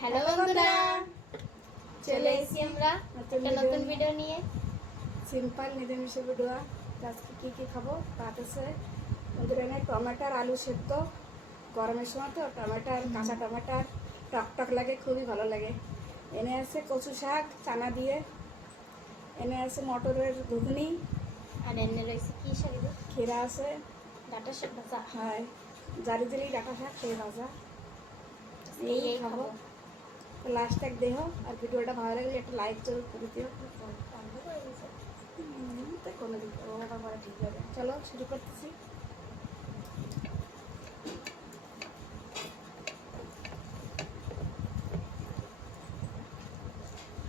হ্যালো বন্ধুরা, চলে এসেছি আমরা একটা নতুন ভিডিও নিয়ে। সিম্পল নিরামিষ ভিডিও। আজকে কী কী খাবো তাতে সে বন্ধুরা এনে টমেটোর আলু সেদ্ধ, গরমের সময় তো টমেটোর কাঁচা টমেটোর টক টক লাগে, খুবই ভালো লাগে। এনে আছে কচু শাক চানা দিয়ে, এনে আছে মটরের ঘুগনি, আর এনে রয়েছে কি শাক? ক্ষীরা আছে, ডাঁটা শাক ভাজা। হয় জারি জারি ডাঁটা শাক খেয়ে ভাজা। এই খাবো। লাস্ট এক দেহ। আর ভিডিওটা ভালো লাগলে একটা লাইক জরুর করে দিও। কোনো দিন ওটা করা ঠিক হবে। চলো শুরু করতেছি।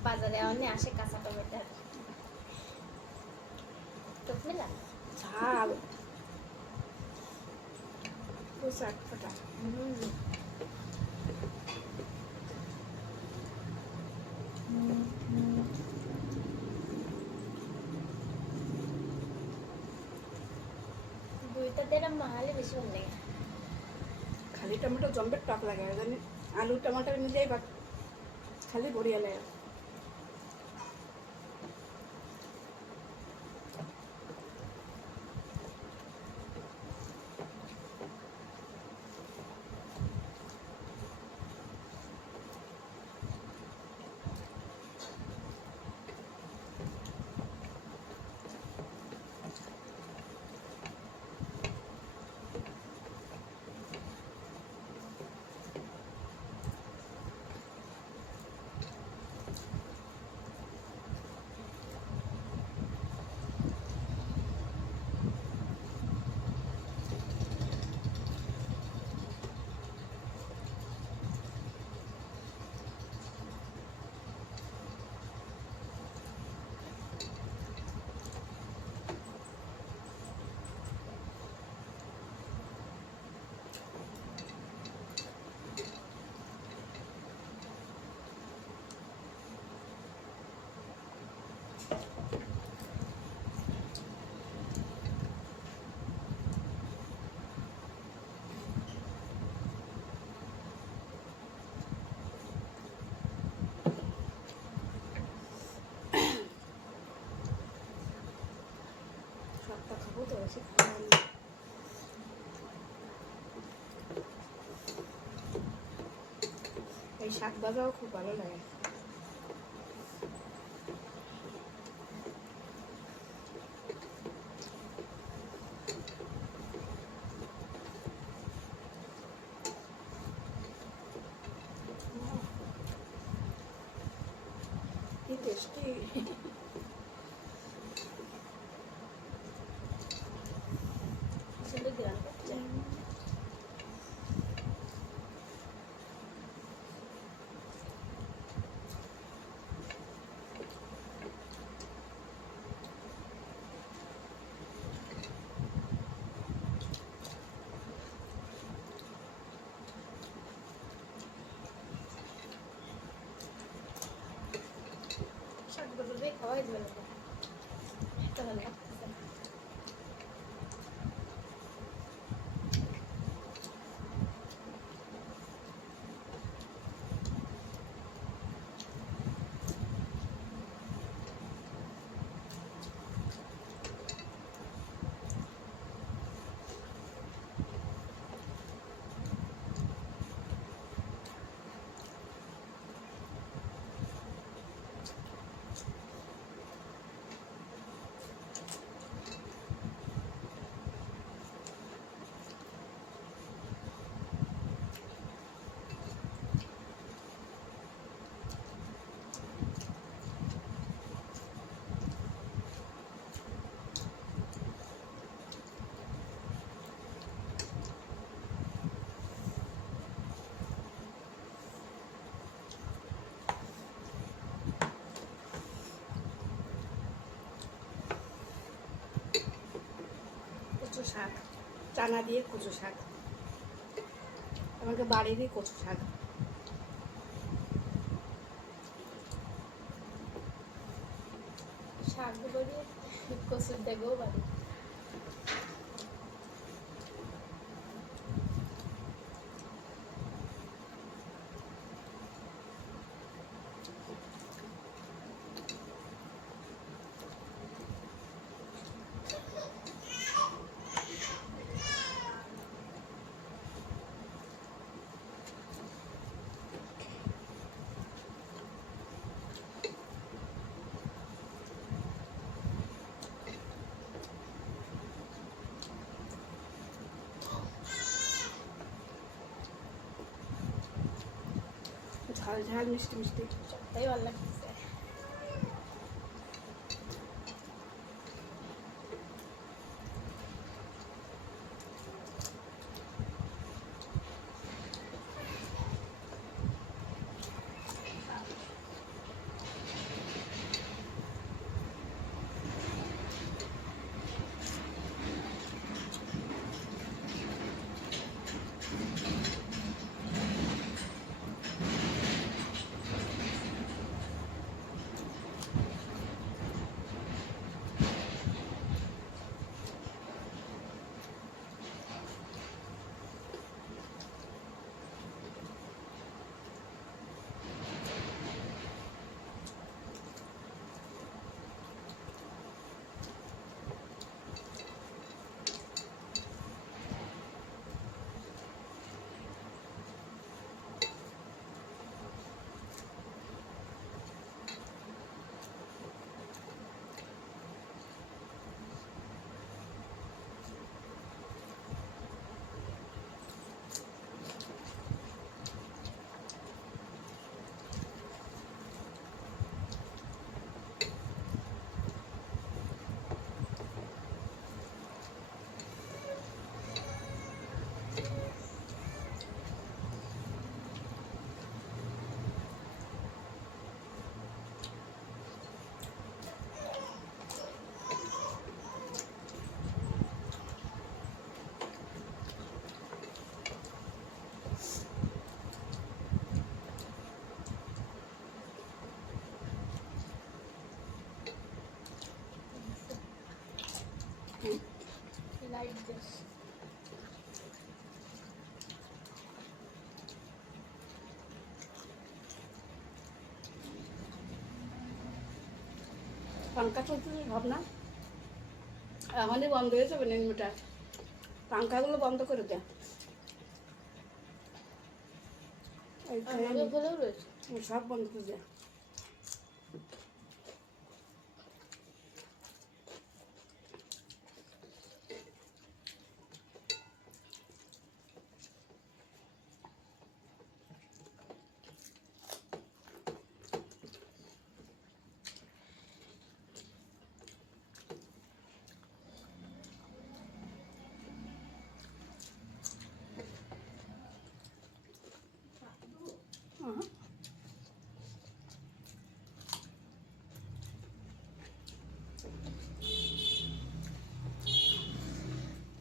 বাজারে অনেক আসে কাঁচা টমেটো তো মিলা ঝাল চটপটা। দুইটা দেড় মাহালে বেশি ভালো লাগে। খালি টমেটো জম্বের টক লাগে, জানি আলু টমাটার মিলেই বা খালি বড়িয়া লাগে। সবটা খাবো তো বেশি খাবো না। এই শাক ভাজাও খুব ভালো লাগে। কি টেস্টি। আসলে গ্রাম করছে। শাক বদলে খাওয়াই যাবে না, এটা ভালো লাগতেছে। কচু শাক চানা দিয়ে কচু শাক, আমাকে বাড়িরই কচু শাক। শাকগুলো দিয়ে কচুর ডেগেও বাড়ি। ঝাল ঝাল মিষ্টি মিষ্টি। সবটাই ভালো লাগতেছে। Light this. পাঙ্খা চলতেছে ভাবনা আমাদের বন্ধ হয়ে যাবে ইনভার্টার, পাঙ্খাগুলো বন্ধ করে দেয়। এই আমাদের বলেও রয়েছে। সব বন্ধ করে দেয়।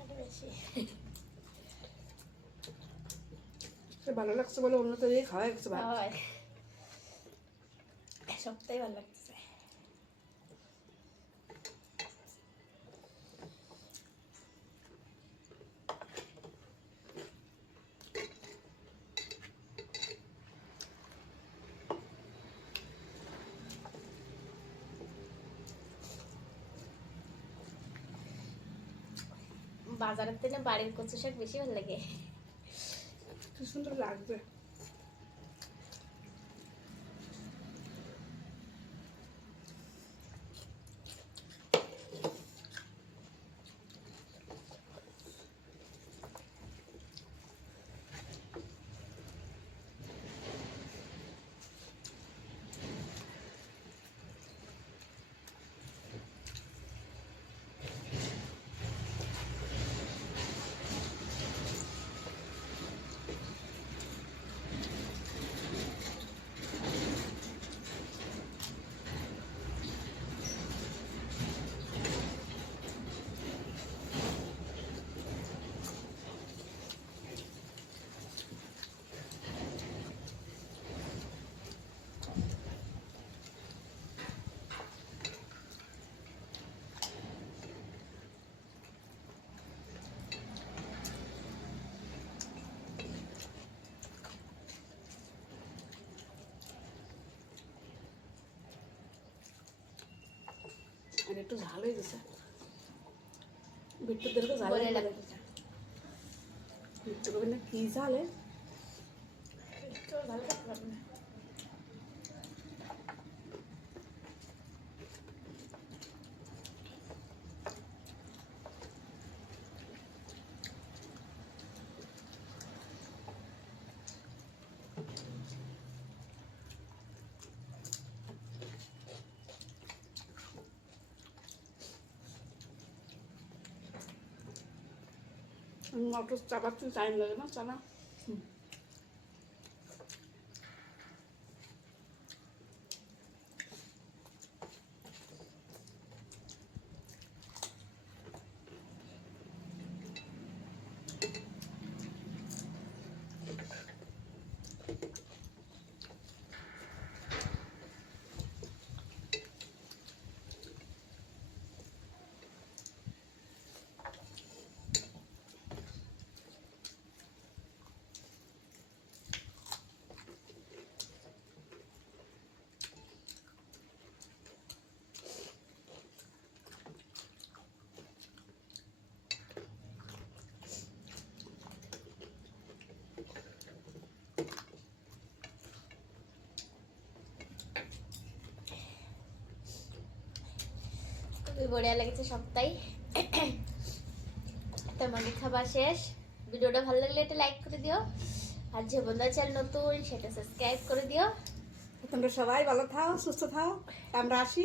এটা বেশি। ভালো লাগছে বলে অন্য তো দিয়ে খাওয়া গেছে ভাত। হয়। সবটাই ভালো লাগতেছে। বাজারের থেকে বাড়ির কচু শাক বেশি ভালো লাগে। কি সুন্দর লাগবে। আর একটু ঝাল হয়ে গেছে, বিট্টুদের তো ঝাল বলে হয়ে লাগে। গেছে। বিট্টু কবে না কি ঝালে, একটু ভালো লাগতে পারবে না। মটর চাপাতে টাইম লাগে না চানা। খুবই বড়িয়া লেগেছে সবটাই। তোমাদের খাবার শেষ। ভিডিওটা ভালো লাগলে একটা লাইক করে দিও, আর যে বন্ধুরা চ্যানেল নতুন সেটা সাবস্ক্রাইব করে দিও। তোমরা সবাই ভালো থাও, সুস্থ থাও, আমরা আসি।